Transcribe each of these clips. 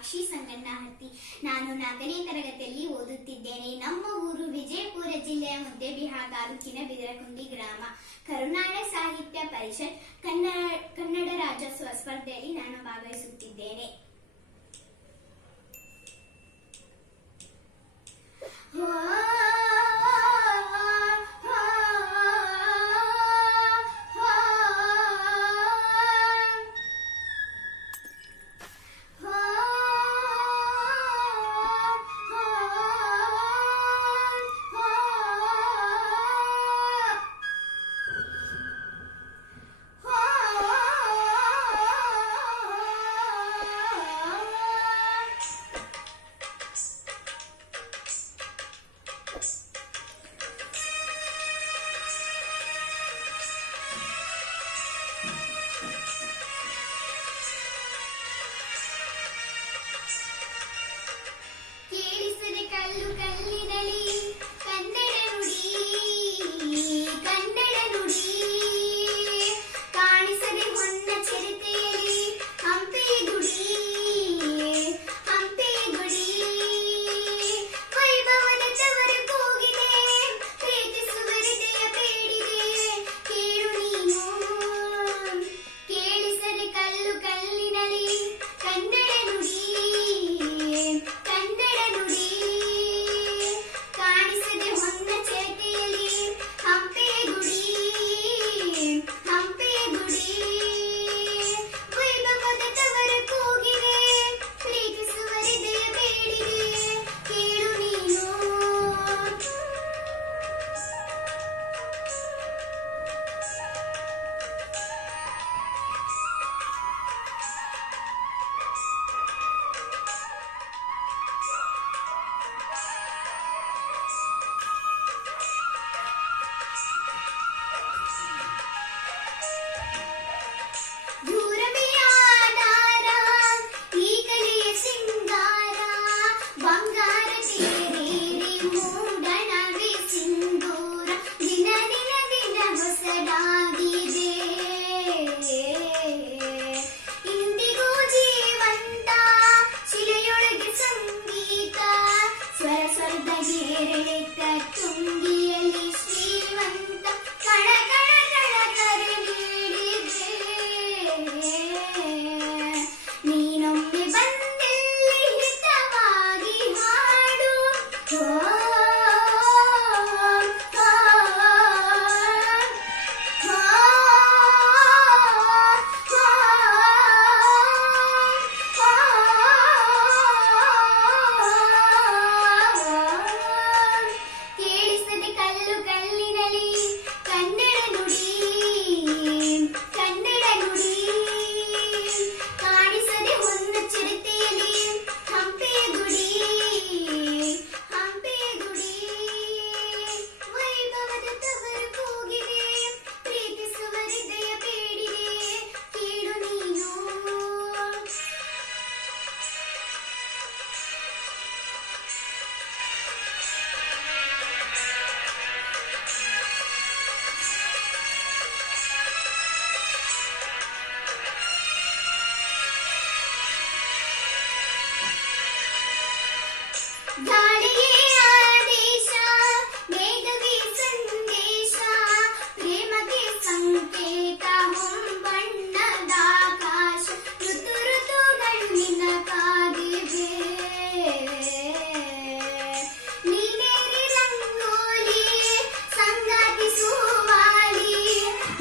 ಸಾಕ್ಷಿ ಸಂಗಣ್ಣಹತ್ತಿ ನಾನು ನಾಲ್ಕನೇ ತರಗತಿಯಲ್ಲಿ ಓದುತ್ತಿದ್ದೇನೆ. ನಮ್ಮ ಊರು ವಿಜಯಪುರ ಜಿಲ್ಲೆಯ ಮುದ್ದೇಬಿಹಾ ತಾಲೂಕಿನ ಬಿದರಕುಂಡಿ ಗ್ರಾಮ. ಕರುನಾಡ ಸಾಹಿತ್ಯ ಪರಿಷತ್ ಕನ್ನಡ ಕನ್ನಡ ರಾಜ್ಯೋತ್ಸವ ಸ್ಪರ್ಧೆಯಲ್ಲಿ ನಾನು ಭಾಗವಹಿಸುತ್ತಿದ್ದೇನೆ. Oh hate that too.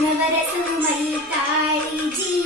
ನವರಸವು ಮೈ ತಾಳಿ ಜೀ